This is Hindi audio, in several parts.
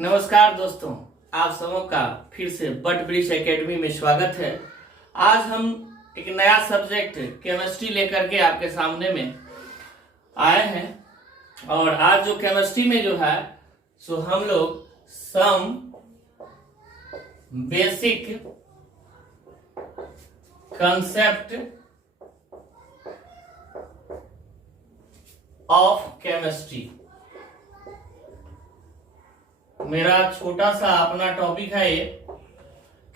नमस्कार दोस्तों, आप सबों का फिर से बट ब्रिज एकेडमी में स्वागत है। आज हम एक नया सब्जेक्ट केमिस्ट्री लेकर के आपके सामने में आए हैं। और आज जो केमिस्ट्री में जो है सो हम लोग some basic concept of chemistry, मेरा छोटा सा अपना टॉपिक है ये।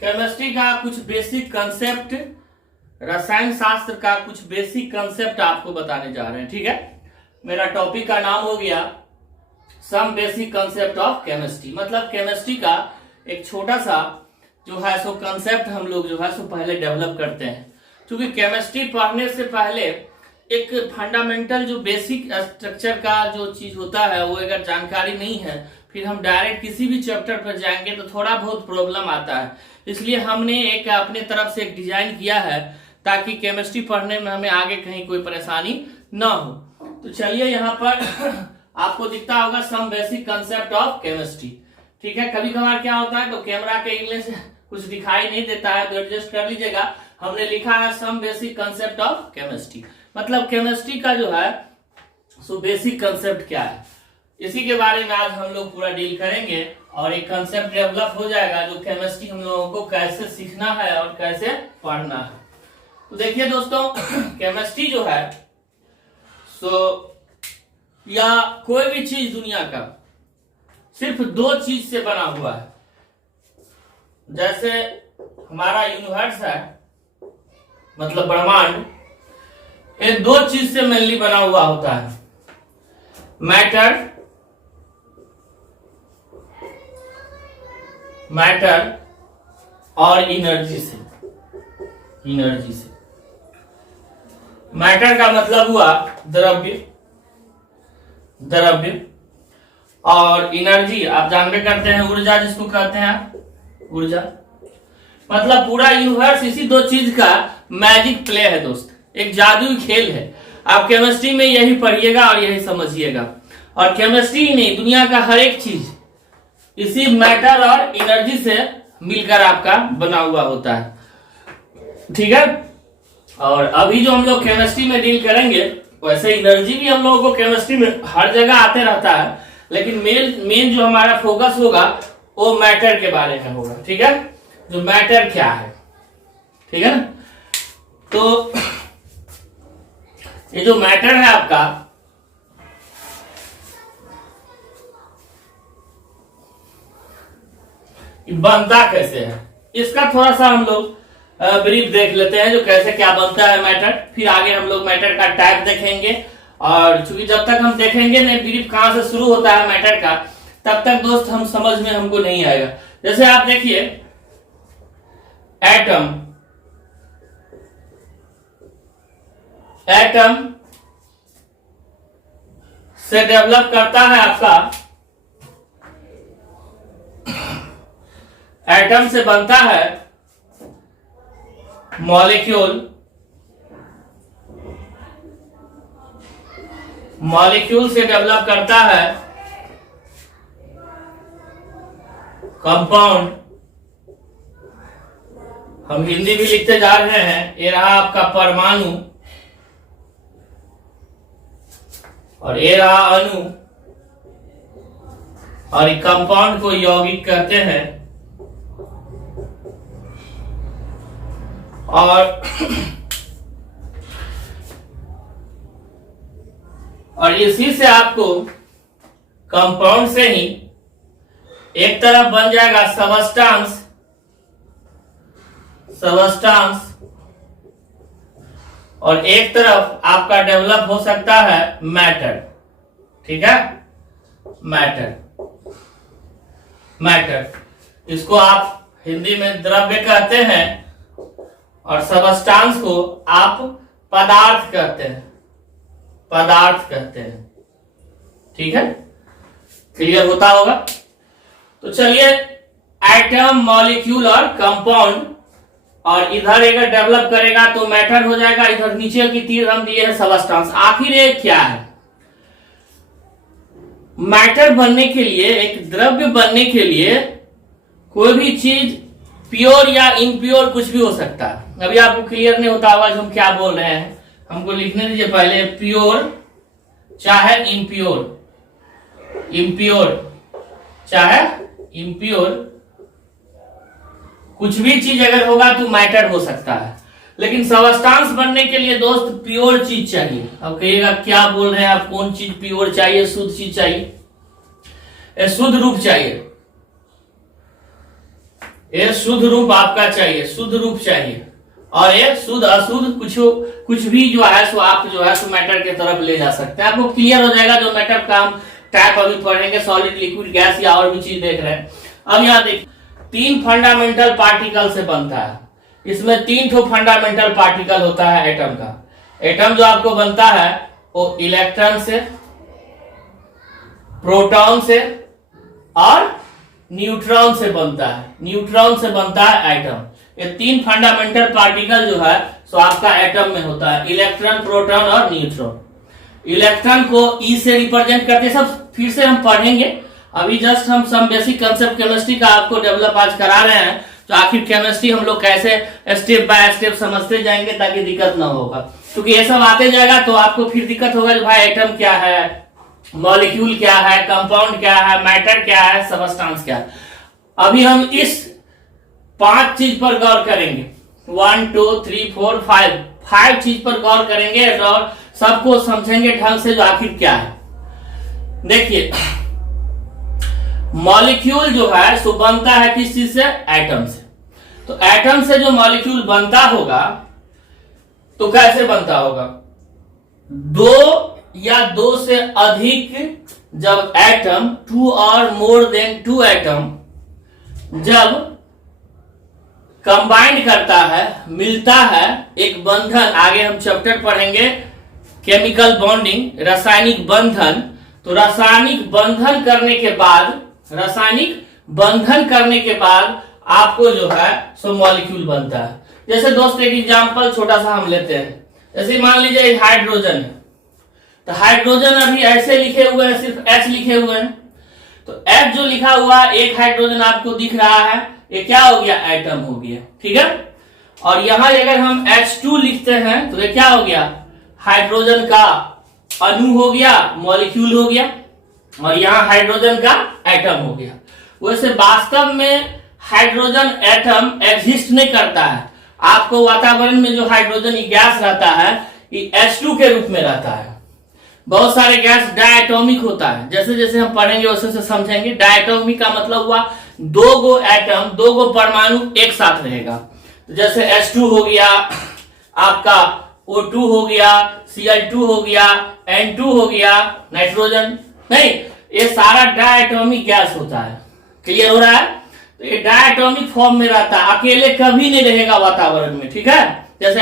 केमिस्ट्री का कुछ बेसिक कंसेप्ट, रसायन शास्त्र का कुछ बेसिक कंसेप्ट आपको बताने जा रहे हैं। ठीक है, मेरा टॉपिक का नाम हो गया some basic concept of chemistry. मतलब केमिस्ट्री का एक छोटा सा जो है सो कंसेप्ट हम लोग जो है सो पहले डेवलप करते हैं। क्योंकि केमिस्ट्री पढ़ने से पहले एक फंडामेंटल जो बेसिक स्ट्रक्चर का जो चीज होता है वो अगर जानकारी नहीं है, फिर हम डायरेक्ट किसी भी चैप्टर पर जाएंगे तो थोड़ा बहुत प्रॉब्लम आता है। इसलिए हमने एक अपने तरफ से एक डिजाइन किया है ताकि केमिस्ट्री पढ़ने में हमें आगे कहीं कोई परेशानी ना हो। तो चलिए यहाँ पर आपको दिखता होगा some basic concept of chemistry. ठीक है, कभी कभार क्या होता है तो कैमरा के इंग्लिश कुछ दिखाई नहीं देता है तो एडजस्ट कर लीजिएगा। हमने लिखा है some basic concept of chemistry, मतलब केमिस्ट्री का जो है सो बेसिक कंसेप्ट क्या है, इसी के बारे में आज हम लोग पूरा डील करेंगे। और एक कंसेप्ट डेवलप हो जाएगा जो केमिस्ट्री हम लोगों को कैसे सीखना है और कैसे पढ़ना है। तो देखिए दोस्तों, केमिस्ट्री जो है सो या कोई भी चीज दुनिया का सिर्फ दो चीज से बना हुआ है। जैसे हमारा यूनिवर्स है, मतलब ब्रह्मांड, ये दो चीज से मेनली बना हुआ होता है, मैटर और एनर्जी से। मैटर का मतलब हुआ द्रव्य, और एनर्जी आप जानबे करते हैं ऊर्जा, जिसको कहते हैं आप ऊर्जा। मतलब पूरा यूनिवर्स इसी दो चीज का मैजिक प्ले है दोस्त, एक जादुई खेल है। आप केमिस्ट्री में यही पढ़िएगा और यही समझिएगा। और केमिस्ट्री ही नहीं, दुनिया का हर एक चीज इसी मैटर और एनर्जी से मिलकर आपका बना हुआ होता है। ठीक है, और अभी जो हम लोग केमिस्ट्री में डील करेंगे, वैसे एनर्जी भी हम लोगों को केमिस्ट्री में हर जगह आते रहता है, लेकिन मेन जो हमारा फोकस होगा वो मैटर के बारे में होगा। ठीक है, जो मैटर क्या है, ठीक है ना। तो ये जो मैटर है आपका, बनता कैसे है, इसका थोड़ा सा हम लोग ब्रीफ देख लेते हैं, जो कैसे क्या बनता है मैटर। फिर आगे हम लोग मैटर का टाइप देखेंगे। और चूंकि जब तक हम देखेंगे नहीं ब्रीफ कहां से शुरू होता है मैटर का, तब तक दोस्त हम समझ में हमको नहीं आएगा। जैसे आप देखिए, एटम से डेवलप करता है आपका, एटम से बनता है मॉलिक्यूल, मॉलिक्यूल से डेवलप करता है कंपाउंड। हम हिंदी भी लिखते जा रहे हैं। ये रहा आपका परमाणु और ये रहा अणु, और कंपाउंड को यौगिक कहते हैं। और इसी से आपको कंपाउंड से ही एक तरफ बन जाएगा सबस्टांस, और एक तरफ आपका डेवलप हो सकता है मैटर। ठीक है, मैटर इसको आप हिंदी में द्रव्य कहते हैं, और सबस्टांस को आप पदार्थ कहते हैं। ठीक है, क्लियर होता होगा। तो चलिए, एटम, मॉलिक्यूल और कंपाउंड, और इधर अगर डेवलप करेगा तो मैटर हो जाएगा। इधर नीचे की तीर हम दिए हैं सबस्टांस। आखिर ये क्या है? मैटर बनने के लिए, एक द्रव्य बनने के लिए कोई भी चीज प्योर या इम्प्योर कुछ भी हो सकता है। अभी आपको क्लियर नहीं होता होगा हम क्या बोल रहे हैं, हमको लिखने दीजिए पहले। प्योर चाहे इम्प्योर, इम्प्योर चाहे इम्प्योर, कुछ भी चीज अगर होगा तो मैटर हो सकता है। लेकिन सबस्टांस बनने के लिए दोस्त प्योर चीज चाहिए। अब कहिएगा क्या बोल रहे हैं आप, कौन चीज प्योर चाहिए, शुद्ध चीज चाहिए, शुद्ध रूप चाहिए, ये शुद्ध रूप आपका चाहिए, शुद्ध रूप चाहिए। और ये शुद्ध अशुद्ध कुछ भी जो है सो आप जो है सो मैटर के तरफ ले जा सकते हैं। आपको क्लियर हो जाएगा जो मैटर का हम टाइप अभी पढ़ेंगे, सॉलिड, लिक्विड, गैस या और भी चीज देख रहे हैं। अब यहाँ देखिए 3 फंडामेंटल पार्टिकल से बनता है। इसमें 3 ठो फंडामेंटल पार्टिकल होता है एटम का। एटम जो आपको बनता है वो इलेक्ट्रॉन से, प्रोटॉन से और न्यूट्रॉन से बनता है। न्यूट्रॉन से बनता है एटम। ये 3 फंडामेंटल पार्टिकल जो है सो आपका एटम में होता है, इलेक्ट्रॉन, प्रोटॉन और न्यूट्रॉन। इलेक्ट्रॉन को ई से रिप्रेजेंट करते, सब फिर से हम पढ़ेंगे। अभी जस्ट हम सम बेसिक कंसेप्ट केमिस्ट्री का आपको डेवलप आज करा रहे हैं, तो आखिर केमिस्ट्री हम लोग कैसे स्टेप बाय स्टेप समझते जाएंगे ताकि दिक्कत ना होगा। क्योंकि ये सब आते जाएगा तो आपको फिर दिक्कत होगा कि भाई एटम क्या है, मॉलिक्यूल क्या है, कंपाउंड क्या है, मैटर क्या है, सबस्टांस क्या है। अभी हम इस 5 चीज पर गौर करेंगे। 1 2 3 4 5 चीज पर गौर करेंगे और सबको समझेंगे ढंग से जो आखिर क्या है। देखिए मॉलिक्यूल जो है सो बनता है किस चीज से, एटम से। तो एटम से जो मॉलिक्यूल बनता होगा तो कैसे बनता होगा, 2 या 2 से अधिक जब एटम, 2 और मोर देन 2 एटम जब कंबाइंड करता है, मिलता है एक बंधन, आगे हम चैप्टर पढ़ेंगे केमिकल बॉन्डिंग, रासायनिक बंधन। तो रासायनिक बंधन करने के बाद आपको जो है सो मॉलिक्यूल बनता है। जैसे दोस्त एक एग्जांपल छोटा सा हम लेते हैं, जैसे मान लीजिए हाइड्रोजन है, तो हाइड्रोजन अभी ऐसे लिखे हुए हैं, सिर्फ H लिखे हुए हैं। तो H जो लिखा हुआ है, एक हाइड्रोजन आपको दिख रहा है, ये क्या हो गया, एटम हो गया, ठीक है। और यहां अगर हम H2 लिखते हैं तो ये क्या हो गया, हाइड्रोजन का अणु हो गया, मॉलिक्यूल हो गया। और यहाँ हाइड्रोजन का एटम हो गया। वैसे वास्तव में हाइड्रोजन एटम एग्जिस्ट नहीं करता है। आपको वातावरण में जो हाइड्रोजन गैस रहता है ये H2 के रूप में रहता है। बहुत सारे गैस डायटोमिक होता है, जैसे जैसे हम पढ़ेंगे वैसे वैसे समझेंगे। डायटोमिक का मतलब हुआ 2 गो एटम, 2 गो परमाणु एक साथ रहेगा। तो जैसे H2 हो गया, आपका O2 हो गया, Cl2 हो गया, N2 हो गया, नाइट्रोजन नहीं, ये सारा डायटोमिक गैस होता है। क्लियर हो रहा है। तो ये डायटोमिक फॉर्म में रहता है, अकेले कभी नहीं रहेगा वातावरण में, ठीक है। जैसे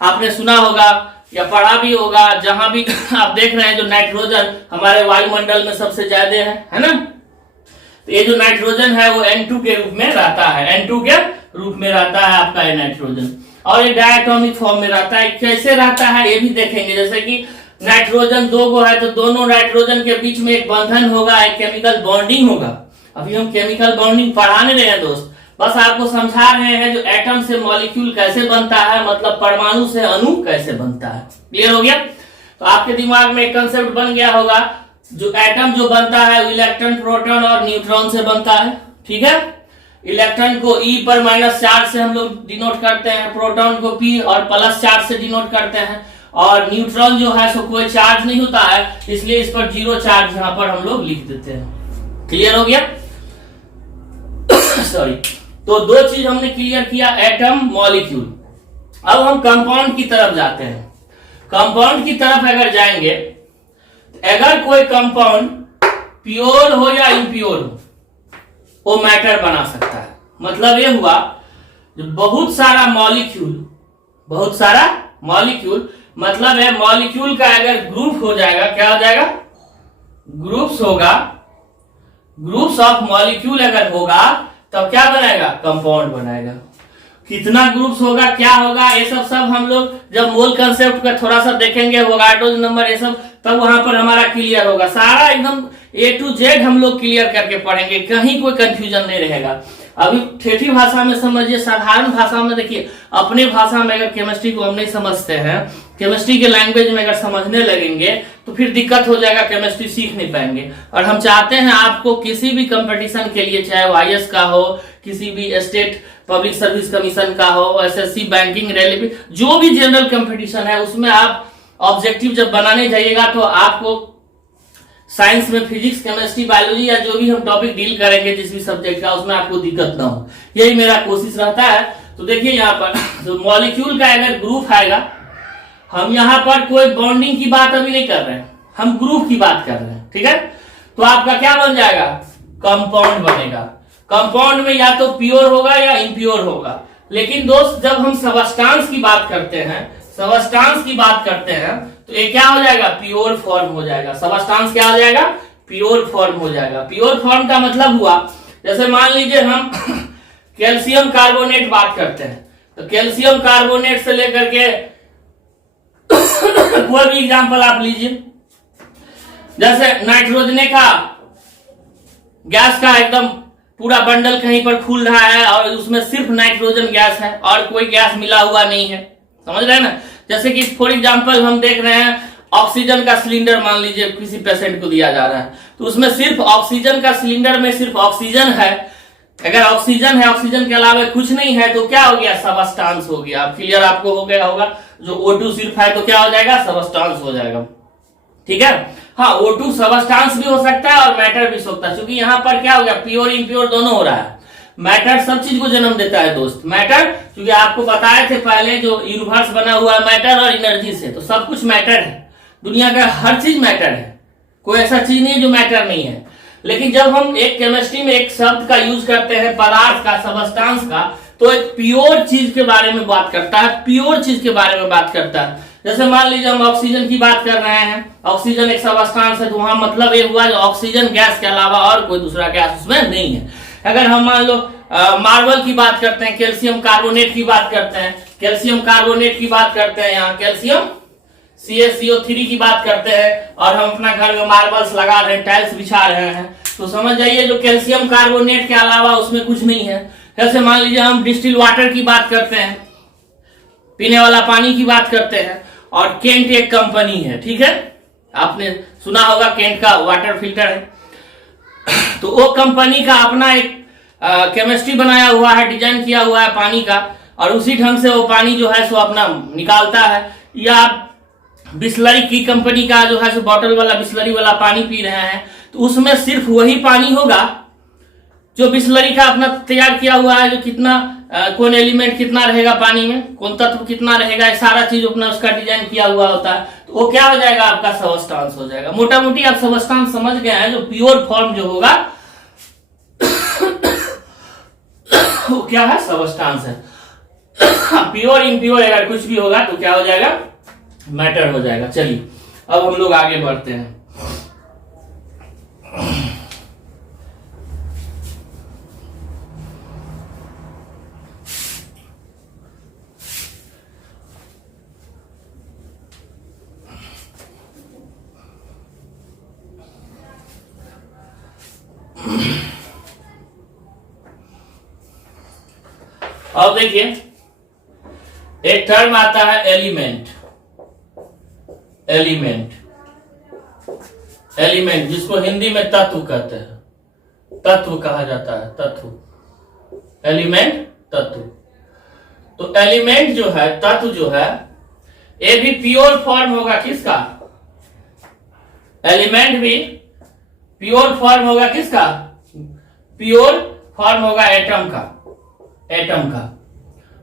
आपने सुना होगा या पढ़ा भी होगा, जहां भी आप देख रहे हैं जो नाइट्रोजन हमारे वायुमंडल में सबसे ज्यादा है ना। तो ये जो नाइट्रोजन है वो N2 के रूप में रहता है, N2 के रूप में रहता है आपका ये नाइट्रोजन। और ये डायटोमिक फॉर्म में रहता है। कैसे रहता है ये भी देखेंगे। जैसे कि नाइट्रोजन 2 गो है तो दोनों नाइट्रोजन के बीच में एक बंधन होगा, एक केमिकल बॉन्डिंग होगा। अभी हम केमिकल बॉन्डिंग पढ़ाने रहे हैं दोस्त, बस आपको समझा रहे हैं जो एटम से मॉलिक्यूल कैसे बनता है, मतलब परमाणु से अणु कैसे बनता है। क्लियर हो गया। तो आपके दिमाग में एक कंसेप्ट बन गया होगा, जो एटम जो बनता है इलेक्ट्रॉन, प्रोटॉन और न्यूट्रॉन से बनता है, ठीक है। इलेक्ट्रॉन को E पर माइनस चार्ज से हम लोग डिनोट करते हैं, प्रोटॉन को P और प्लस चार्ज से डिनोट करते हैं, और न्यूट्रॉन जो है सो कोई चार्ज नहीं होता है, इसलिए इस पर 0 चार्ज यहां पर हम लोग लिख देते हैं। क्लियर हो गया। सॉरी। तो 2 चीज हमने क्लियर किया, एटम, मॉलिक्यूल। अब हम कंपाउंड की तरफ जाते हैं। कंपाउंड की तरफ अगर जाएंगे, अगर कोई कंपाउंड प्योर हो या इम्प्योर हो वो मैटर बना सकता है। मतलब ये हुआ बहुत सारा मॉलिक्यूल मतलब है मॉलिक्यूल का अगर ग्रुप हो जाएगा, क्या हो जाएगा, ग्रुप्स होगा, ग्रुप्स ऑफ मॉलिक्यूल अगर होगा तब क्या बनाएगा, कंपाउंड बनाएगा। कितना ग्रुप्स होगा, क्या होगा, ये सब हम लोग जब मोल कंसेप्ट का थोड़ा सा देखेंगे, वोगाटो नंबर, ये सब तब वहां पर हमारा क्लियर होगा। सारा एकदम A to Z हम लोग क्लियर करके पढ़ेंगे, कहीं कोई कंफ्यूजन नहीं रहेगा। अभी ठेठी भाषा में समझिए, साधारण भाषा में देखिए, अपने भाषा में अगर केमिस्ट्री को हम नहीं समझते हैं, केमिस्ट्री के लैंग्वेज में अगर समझने लगेंगे तो फिर दिक्कत हो जाएगा, केमिस्ट्री सीख नहीं पाएंगे। और हम चाहते हैं आपको किसी भी कंपटीशन के लिए, चाहे वो IAS का हो, किसी भी स्टेट पब्लिक सर्विस कमीशन का हो, SSC, बैंकिंग, रेलवे, जो भी जनरल कंपटीशन है उसमें आप ऑब्जेक्टिव जब बनाने जाइएगा तो आपको साइंस में फिजिक्स, केमिस्ट्री, बायोलॉजी या जो भी हम टॉपिक डील करेंगे जिस भी सब्जेक्ट का, उसमें आपको दिक्कत ना हो, यही मेरा कोशिश रहता है। तो देखिए यहाँ पर तो मॉलिक्यूल का अगर ग्रुप आएगा, हम यहाँ पर कोई बॉन्डिंग की बात अभी नहीं कर रहे हैं, हम ग्रुप की बात कर रहे हैं, ठीक है। तो आपका क्या बन जाएगा, कंपाउंड बनेगा। कंपाउंड में या तो प्योर होगा या इम्प्योर होगा। लेकिन दोस्त जब हम सबस्टांस की बात करते हैं, सबस्टांस की बात करते हैं तो ये क्या हो जाएगा, प्योर फॉर्म हो जाएगा। सबस्टांस क्या हो जाएगा, प्योर फॉर्म हो जाएगा। प्योर फॉर्म का मतलब हुआ, जैसे मान लीजिए हम कैल्शियम कार्बोनेट बात करते हैं, तो कैल्शियम कार्बोनेट से लेकर के कोई भी एग्जांपल आप लीजिए, जैसे नाइट्रोजने का गैस का एकदम पूरा बंडल कहीं पर खुल रहा है और उसमें सिर्फ नाइट्रोजन गैस है और कोई गैस मिला हुआ नहीं है, समझ रहे हैं ना। जैसे कि फॉर एग्जांपल हम देख रहे हैं ऑक्सीजन का सिलेंडर मान लीजिए किसी पेशेंट को दिया जा रहा है, तो उसमें सिर्फ ऑक्सीजन का सिलेंडर में सिर्फ ऑक्सीजन है। अगर ऑक्सीजन है, ऑक्सीजन के अलावा कुछ नहीं है, तो क्या हो गया, सबस्टांस हो गया। क्लियर आपको हो गया होगा। जो O2 सिर्फ है तो क्या हो जाएगा, सबस्टांस हो जाएगा, ठीक है। हाँ, O2 सबस्टांस भी हो सकता है और मैटर भी हो सकता है, क्योंकि यहाँ पर क्या हो गया, प्योर इम्प्योर दोनों हो रहा है। मैटर सब चीज को जन्म देता है दोस्त। मैटर क्योंकि आपको बताए थे पहले, जो यूनिवर्स बना हुआ है मैटर और एनर्जी से, तो सब कुछ मैटर है। दुनिया का हर चीज मैटर है, कोई ऐसा चीज नहीं है जो मैटर नहीं है। लेकिन जब हम एक केमिस्ट्री में एक शब्द का यूज करते हैं, पदार्थ का, सबस्टांस का, तो एक प्योर चीज के बारे में बात करता है, प्योर चीज के बारे में बात करता है। जैसे मान लीजिए हम ऑक्सीजन की बात कर रहे हैं, ऑक्सीजन एक सबस्टांस है, तो वहां मतलब ये हुआ जो ऑक्सीजन गैस के अलावा और कोई दूसरा गैस उसमें नहीं है। अगर हम मान लो मार्बल की बात करते हैं, कैल्शियम कार्बोनेट की बात करते हैं, कैल्शियम कार्बोनेट की बात करते हैं, यहाँ कैल्शियम CaCO3 की बात करते हैं, और हम अपना घर में मार्बल्स लगा रहे हैं, टाइल्स बिछा रहे हैं, तो समझ जाइए जो कैल्शियम कार्बोनेट के अलावा उसमें कुछ नहीं है। जैसे मान लीजिए हम डिस्टिल वाटर की बात करते हैं, पीने वाला पानी की बात करते हैं, और केंट एक कंपनी है, ठीक है, आपने सुना होगा केंट का वाटर फिल्टर है। तो वो कंपनी का अपना एक केमिस्ट्री बनाया हुआ है, डिजाइन किया हुआ है पानी का, और उसी ढंग से वो पानी जो है सो अपना निकालता है। या बिस्लरी की कंपनी का जो है सो बॉटल वाला बिस्लरी वाला पानी पी रहे हैं, तो उसमें सिर्फ वही पानी होगा जो बिस्लरी का अपना तैयार किया हुआ है, जो कितना कौन एलिमेंट कितना रहेगा पानी में, कौन तत्व कितना रहेगा, ये सारा चीज अपना उसका डिजाइन किया हुआ होता है। तो वो क्या हो जाएगा, आपका सबस्टांस हो जाएगा। मोटा मोटी आप सबस्टांस समझ गए हैं। जो प्योर फॉर्म जो होगा वो क्या है, सबस्टांस है। प्योर इम्प्योर अगर कुछ भी होगा तो क्या हो जाएगा, मैटर हो जाएगा। चलिए अब हम लोग आगे बढ़ते हैं। अब देखिए एक टर्म आता है एलिमेंट, एलिमेंट, एलिमेंट जिसको हिंदी में तत्व कहते हैं, तत्व कहा जाता है, तत्व, एलिमेंट, तत्व। तो एलिमेंट जो है, तत्व जो है, ये भी प्योर फॉर्म होगा किसका, एलिमेंट भी प्योर फॉर्म होगा किसका, प्योर फॉर्म होगा एटम का, एटम का।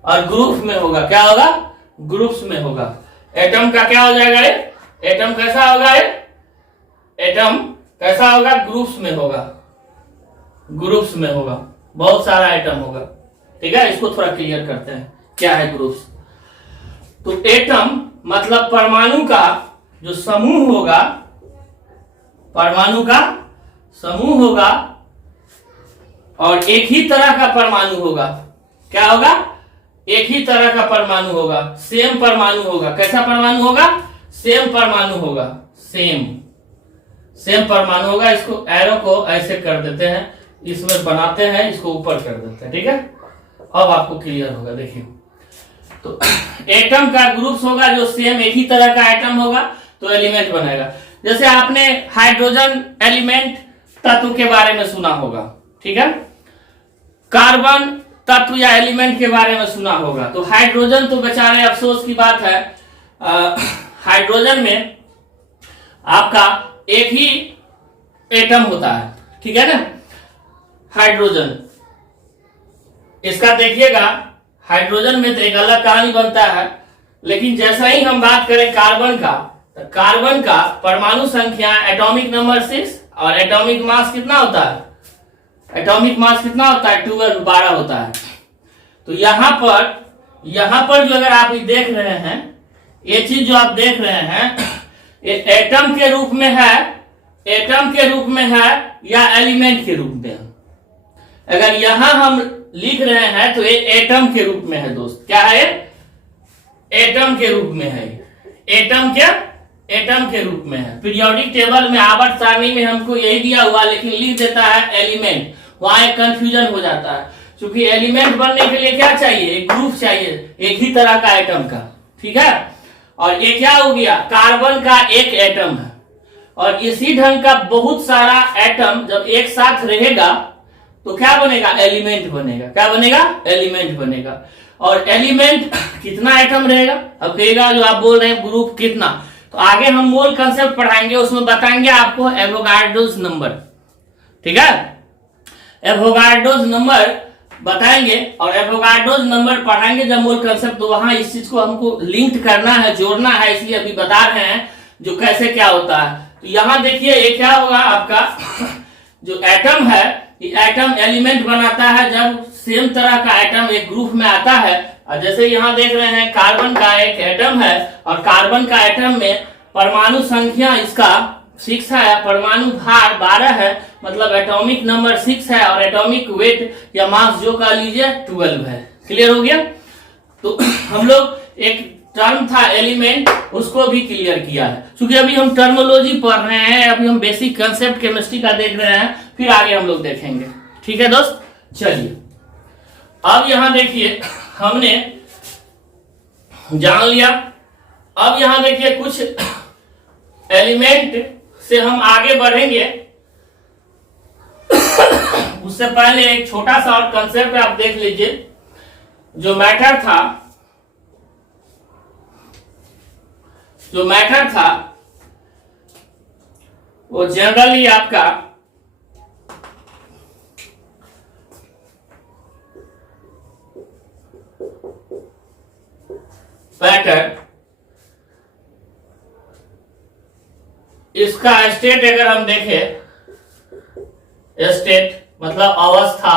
और ग्रुप में होगा, क्या होगा, ग्रुप्स में होगा। एटम का क्या हो जाएगा, ये एटम कैसा होगा, ये एटम कैसा होगा, ग्रुप्स में होगा, ग्रुप्स में होगा, बहुत सारा एटम होगा, ठीक है। इसको थोड़ा क्लियर करते हैं क्या है ग्रुप्स। तो एटम मतलब परमाणु का जो समूह होगा, परमाणु का समूह होगा, और एक ही तरह का परमाणु होगा। क्या होगा, एक ही तरह का परमाणु होगा, सेम परमाणु होगा। कैसा परमाणु होगा, सेम परमाणु होगा, सेम परमाणु होगा। इसको एरो को ऐसे कर देते हैं, इसमें बनाते हैं, इसको ऊपर कर देते हैं, ठीक है। अब आपको क्लियर होगा, देखिए। तो एटम का ग्रुप्स होगा जो सेम एक ही तरह का एटम होगा तो एलिमेंट बनेगा। जैसे आपने हाइड्रोजन एलिमेंट तत्व के बारे में सुना होगा, ठीक है। कार्बन तत्व या एलिमेंट के बारे में सुना होगा। तो हाइड्रोजन तो बेचारे अफसोस की बात है, हाइड्रोजन में आपका एक ही एटम होता है, ठीक है ना। हाइड्रोजन, इसका देखिएगा, हाइड्रोजन में तो एक अलग कहानी बनता है। लेकिन जैसा ही हम बात करें कार्बन का, तो कार्बन का परमाणु संख्या एटॉमिक नंबर 6 और एटॉमिक मास कितना होता है? एटॉमिक मास कितना होता है? 12 होता है। तो यहां पर जो अगर आप देख रहे हैं, ये चीज जो आप देख रहे हैं, ये एटम के रूप में है, एटम के रूप में है या एलिमेंट के रूप में है? अगर यहां हम लिख रहे हैं तो ये एटम के रूप में है दोस्त। क्या है? एटम के रूप में है। एटम क्या? एटम के रूप में है। पीरियोडिक टेबल में आवर्त सारणी में हमको यही दिया हुआ, लेकिन लिख देता है एलिमेंट, वहां एक कंफ्यूजन हो जाता है। क्योंकि एलिमेंट बनने के लिए क्या चाहिए? एक ग्रुप चाहिए एक ही तरह का एटम का, ठीक है। और ये क्या हो गया? कार्बन का एक एटम है, और इसी ढंग का बहुत सारा एटम जब एक साथ रहेगा तो क्या बनेगा? एलिमेंट बनेगा। क्या बनेगा? एलिमेंट बनेगा। और एलिमेंट कितना एटम रहेगा? अब कहेगा जो आप बोल रहे हैं ग्रुप कितना, तो आगे हम मोल कंसेप्ट पढ़ाएंगे, उसमें बताएंगे आपको एवोगाड्रोस नंबर, ठीक है। एवोगाड्रोस नंबर बताएंगे और एवोगाड्रोस नंबर पढ़ाएंगे जब मोल कंसेप्ट, तो वहां इस चीज को हमको लिंक करना है, जोड़ना है, इसलिए अभी बता रहे हैं जो कैसे क्या होता है। तो यहां देखिए ये क्या होगा आपका जो एटम है, ये एटम एलिमेंट बनाता है जब सेम तरह का एटम एक ग्रुप में आता है। और जैसे यहाँ देख रहे हैं कार्बन का एक एटम है, और कार्बन का एटम में परमाणु संख्या इसका 6 है, परमाणु भार 12 है, मतलब एटॉमिक नंबर 6 है, और एटॉमिक वेट या मास जो कह लीजिए 12 है। क्लियर हो गया? तो हम लोग एक टर्म था एलिमेंट, उसको भी क्लियर किया है। क्योंकि अभी हम टर्मोलॉजी पढ़ रहे हैं, अभी हम बेसिक कंसेप्ट केमिस्ट्री का देख रहे हैं, फिर आगे हम लोग देखेंगे, ठीक है दोस्त। चलिए अब यहां देखिए हमने जान लिया। अब यहां देखिए कुछ एलिमेंट से हम आगे बढ़ेंगे। उससे पहले एक छोटा सा और कंसेप्ट आप देख लीजिए। जो मैटर था वो जनरली आपका मैटर, इसका स्टेट अगर हम देखें, स्टेट मतलब अवस्था,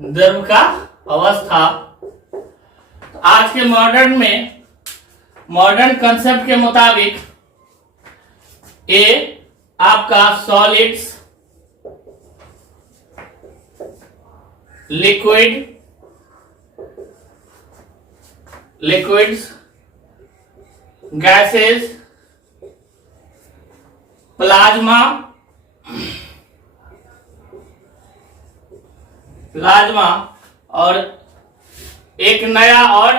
द्रव का अवस्था। आज के मॉडर्न कंसेप्ट के मुताबिक ए आपका सॉलिड्स, लिक्विड्स, गैसेस, प्लाज्मा और एक नया और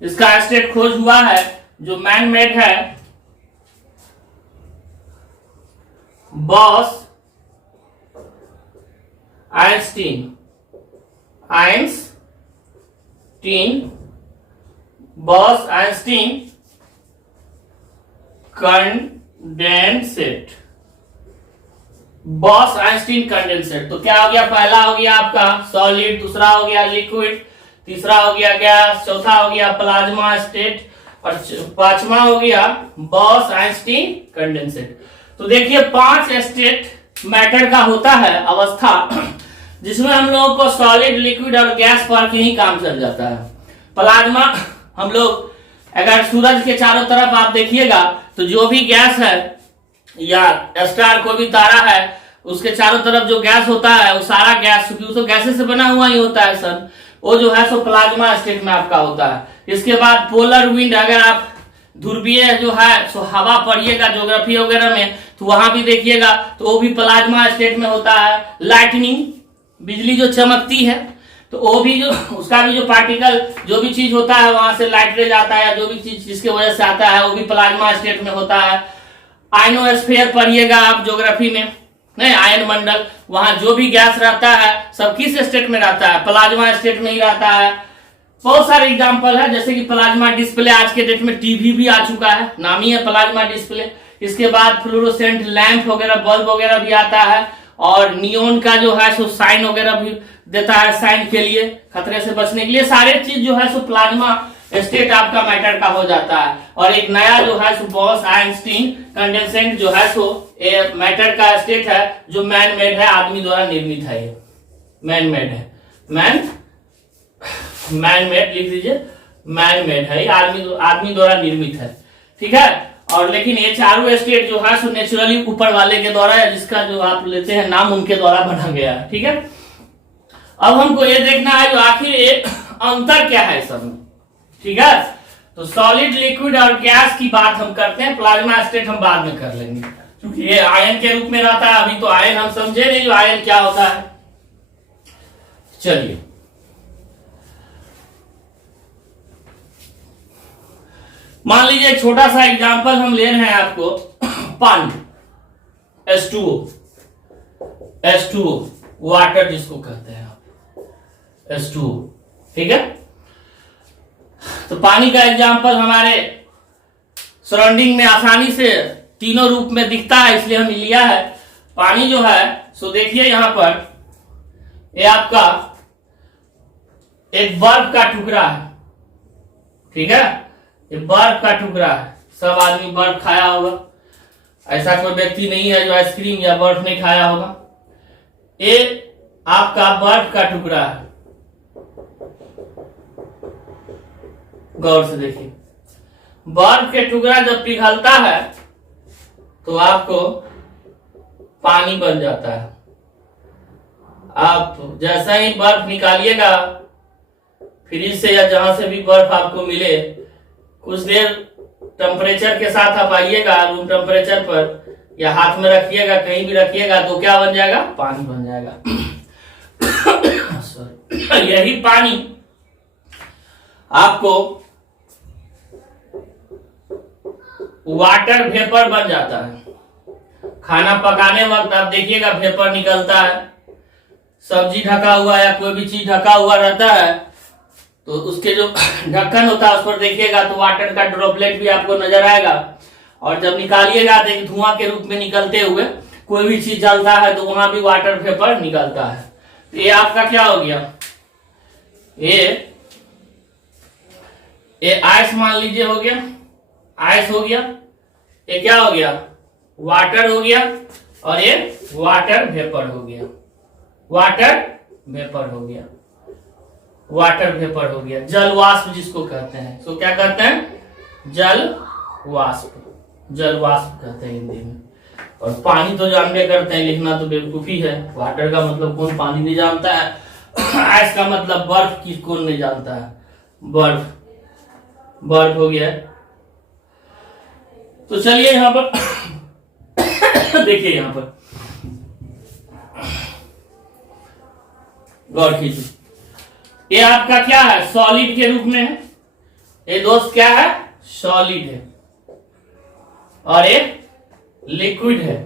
इसका स्टेट खोज हुआ है जो मैन मेड है, बॉस-आइंस्टीन कंडेंसेट। Boss-Einstein condensate. तो क्या हो गया? पहला हो गया आपका सॉलिड, दूसरा हो गया लिक्विड, तीसरा हो गया गैस, चौथा हो गया प्लाज्मा स्टेट, और पांचवा हो गया बॉस-आइंस्टीन कंडेंसेट। तो देखिए 5 स्टेट मैटर का होता है अवस्था, जिसमें हम लोगों को सॉलिड, लिक्विड और गैस पर के ही काम चल जाता है। प्लाज्मा हम लोग अगर सूरज के चारों तरफ आप देखिएगा तो जो भी गैस है या स्टार कोई भी तारा है, उसके चारों तरफ जो गैस होता है वो सारा गैस, क्योंकि वो तो गैसेस से बना हुआ ही होता है सर। वो जो है सो प्लाज्मा स्टेट में आपका होता है। इसके बाद पोलर विंड, अगर आप ध्रुवीय जो है सो हवा पढ़िएगा ज्योग्राफी वगैरह में तो वहां भी देखिएगा तो वो भी प्लाज्मा स्टेट में होता है। लाइटनिंग, बिजली जो चमकती है तो वो भी जो उसका भी जो पार्टिकल जो भी चीज होता है वहां से लाइट रे जाता है, जो भी चीज जिसके वजह से आता है वो भी प्लाज्मा स्टेट में होता है। आयनोस्फीयर पढ़िएगा आप ज्योग्राफी में, नहीं आयन मंडल, वहां जो भी गैस रहता है सब किस स्टेट में रहता है, प्लाज्मा स्टेट में ही रहता है। बहुत सारे एग्जांपल है, जैसे कि प्लाज्मा डिस्प्ले, आज के डेट में टीवी भी आ चुका है, नामी है प्लाज्मा डिस्प्ले। इसके बाद फ्लोरोसेंट लैंप वगैरह, बल्ब वगैरह भी आता है, और नियोन का जो है सो साइन वगैरह भी देता है, साइन के लिए, खतरे से बचने के लिए। सारे चीज जो है सो प्लाज्मा स्टेट आपका मैटर का हो जाता है। और एक नया जो है सो बॉस आइंस्टीन कंडेंसेंट जो है सो मैटर का स्टेट है जो मैन मेड है, आदमी द्वारा निर्मित है। ये मैन मेड है, मैन मेड लिख दीजिए, मैन मेड है, आदमी द्वारा निर्मित है, ठीक है। और लेकिन ये चारों स्टेट जो है सो नेचुरली ऊपर वाले के द्वारा, जिसका जो आप लेते हैं नाम उनके द्वारा बना गया है, ठीक है। अब हमको ये देखना है जो आखिर ये अंतर क्या है सब में, ठीक है। तो सॉलिड, लिक्विड और गैस की बात हम करते हैं, प्लाज्मा स्टेट हम बाद में कर लेंगे, क्योंकि ये आयन के रूप में रहता है। अभी तो आयन हम समझे नहीं जो आयन क्या होता है। चलिए, मान लीजिए एक छोटा सा एग्जांपल हम ले रहे हैं आपको, पानी, H2O, वाटर जिसको कहते हैं आप, H2O, ठीक है। तो पानी का एग्जांपल हमारे सराउंडिंग में आसानी से तीनों रूप में दिखता है, इसलिए हम लिया है। पानी जो है सो देखिए यहां पर ये आपका एक बर्फ का टुकड़ा है, ठीक है। ये बर्फ का टुकड़ा है, सब आदमी बर्फ खाया होगा, ऐसा कोई व्यक्ति नहीं है जो आइसक्रीम या बर्फ नहीं खाया होगा। ये आपका बर्फ का टुकड़ा है, गौर से देखिए। बर्फ के टुकड़ा जब पिघलता है तो आपको पानी बन जाता है। आप जैसा ही बर्फ निकालिएगा फ्रिज से या जहां से भी बर्फ आपको मिले, कुछ देर टेम्परेचर के साथ आप आइएगा रूम टेम्परेचर पर, या हाथ में रखिएगा, कहीं भी रखिएगा, तो क्या बन जाएगा, पानी बन जाएगा। यही पानी आपको वाटर वेपर बन जाता है। खाना पकाने वक्त आप देखिएगा वेपर निकलता है, सब्जी ढका हुआ या कोई भी चीज ढका हुआ रहता है तो उसके जो ढक्कन होता है उस पर देखिएगा तो वाटर का ड्रॉपलेट भी आपको नजर आएगा, और जब निकालिएगा तो एक धुआं के रूप में निकलते हुए कोई भी चीज जलता है तो वहां भी वाटर वेपर निकलता है। तो ये आपका क्या हो गया, ये आइस मान लीजिए हो गया, आइस हो गया। ये क्या हो गया, वाटर हो गया, और ये वाटर वेपर हो गया, वाटर वेपर हो गया, वाटर वेपर हो गया। जल वाष्प जिसको कहते हैं, तो क्या कहते हैं, जल वाष्प, जल वाष्प कहते हैं हिंदी में। और पानी तो जानते करते हैं, लिखना तो बेवकूफी है। वाटर का मतलब कौन पानी नहीं जानता है, आइस का मतलब बर्फ की कौन नहीं जानता है, बर्फ, बर्फ हो गया। तो चलिए यहां पर देखिए, यहां पर गौर कीजिए, ये आपका क्या है, सॉलिड के रूप में है। ये दोस्त क्या है, सॉलिड है, और ये लिक्विड है,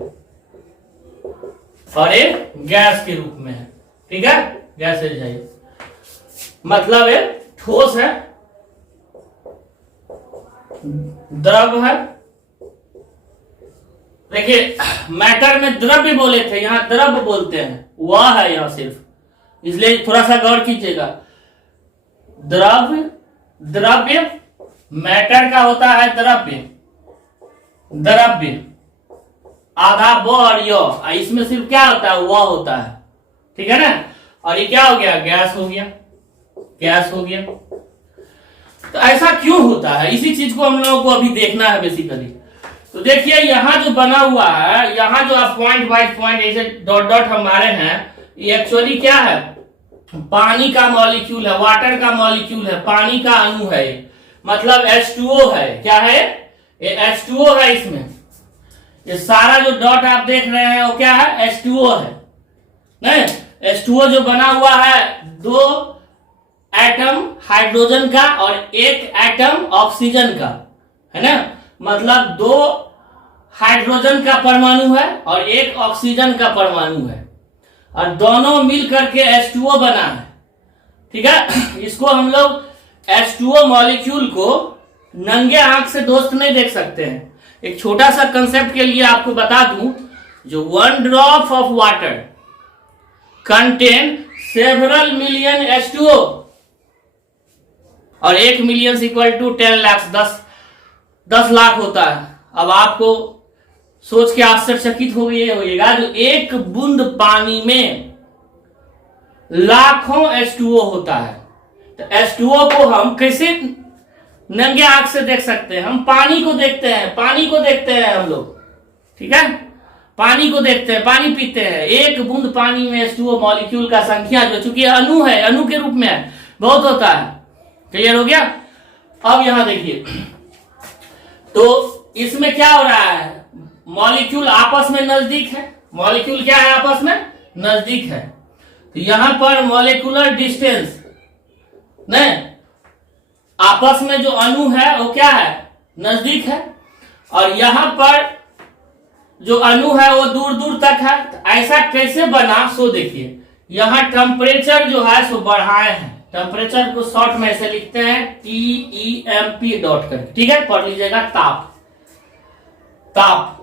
और ये गैस के रूप में है, ठीक है। गैस से जाइए, मतलब ये ठोस है, द्रव है। देखिए मैटर में द्रव्य बोले थे, यहां द्रव बोलते हैं, वह है यहां सिर्फ, इसलिए थोड़ा सा गौर कीजिएगा। द्रव्य, द्रव्य मैटर का होता है द्रव्य, द्रव्य आधा ब और य, इसमें सिर्फ क्या होता है, वह होता है, ठीक है ना। और ये क्या हो गया, गैस हो गया, गैस हो गया। तो ऐसा क्यों होता है, इसी चीज को हम लोगों को अभी देखना है बेसिकली। तो देखिए यहां जो बना हुआ है, यहां जो आप पॉइंट बाय पॉइंट ऐसे डॉट डॉट हम मारे हैं, ये एक्चुअली क्या है, पानी का मॉलिक्यूल है, वाटर का मॉलिक्यूल है, पानी का अणु है, मतलब H2O है। क्या है ये? H2O है। इसमें ये सारा जो डॉट आप देख रहे हैं वो क्या है? H2O है। नहीं, H2O जो बना हुआ है 2 एटम हाइड्रोजन का और 1 एटम ऑक्सीजन का, है ना। मतलब 2 हाइड्रोजन का परमाणु है और 1 ऑक्सीजन का परमाणु है, और दोनों मिल करके H2O बना है। ठीक है, इसको हम लोग H2O मॉलिक्यूल को नंगे आंख से दोस्त नहीं देख सकते हैं। एक छोटा सा कंसेप्ट के लिए आपको बता दूं, जो 1 drop of water contain several million H2O, और 1 मिलियन इक्वल टू 10 लाख, 10 लाख होता है। अब आपको सोच के आश्चर्यचकित होइएगा, जो 1 बूंद पानी में लाखों H2O होता है। तो H2O को हम कैसे नंगे आंख से देख सकते हैं? हम पानी को देखते हैं, पानी को देखते हैं हम लोग। ठीक है, पानी को देखते हैं, पानी पीते हैं। 1 बूंद पानी में H2O मॉलिक्यूल का संख्या जो, चूंकि अणु है, अणु के रूप में है, बहुत होता है। क्लियर हो गया? अब यहां देखिए, तो इसमें क्या हो रहा है? मॉलिक्यूल आपस में नजदीक है। मॉलिक्यूल क्या है? आपस में नजदीक है। तो यहां पर मॉलिक्यूलर डिस्टेंस नहीं, आपस में जो अणु है वो क्या है? नजदीक है। और यहां पर जो अणु है वो दूर दूर तक है। तो ऐसा कैसे बना? सो देखिए, यहां टेम्परेचर जो है सो बढ़ाए हैं। टेम्परेचर को शॉर्ट में ऐसे लिखते हैं TEMP डॉट करके। ठीक है, पढ़ लीजिएगा। ताप, ताप,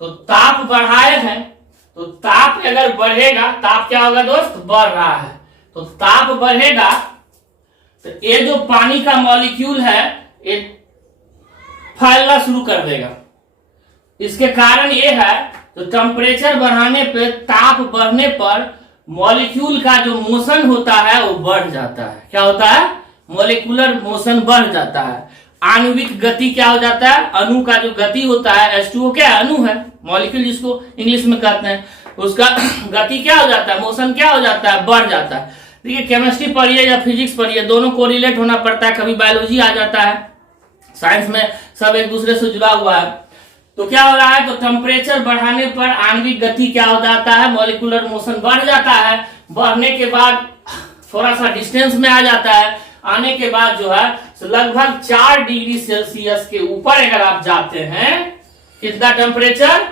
तो ताप बढ़ाए हैं। तो ताप अगर बढ़ेगा, ताप क्या होगा दोस्त? बढ़ रहा है। तो ताप बढ़ेगा तो ये जो पानी का मॉलिक्यूल है ये फैलना शुरू कर देगा। इसके कारण ये है, तो टेम्परेचर बढ़ाने पे, ताप बढ़ने पर मॉलिक्यूल का जो मोशन होता है वो बढ़ जाता है। क्या होता है? मॉलिक्यूलर मोशन बढ़ जाता है। आणविक गति क्या हो जाता है? अणु का जो गति होता है, H2O क्या है? अणु है, मॉलिक्यूल जिसको इंग्लिश में कहते हैं, उसका गति क्या हो जाता है? मोशन क्या हो जाता है? बढ़ जाता है। देखिए, केमिस्ट्री पढ़िए या फिजिक्स पढ़िए, दोनों कोरिलेट होना पड़ता है। कभी बायोलॉजी आ जाता है, साइंस में सब एक दूसरे से जुड़ा हुआ है। तो क्या हो रहा है? तो टेम्परेचर बढ़ाने पर आणविक गति क्या हो जाता है? मॉलिक्यूलर मोशन बढ़ जाता है। बढ़ने के बाद थोड़ा सा डिस्टेंस में आ जाता है। आने के बाद जो है लगभग 4 डिग्री सेल्सियस के ऊपर अगर आप जाते हैं, कितना टेम्परेचर?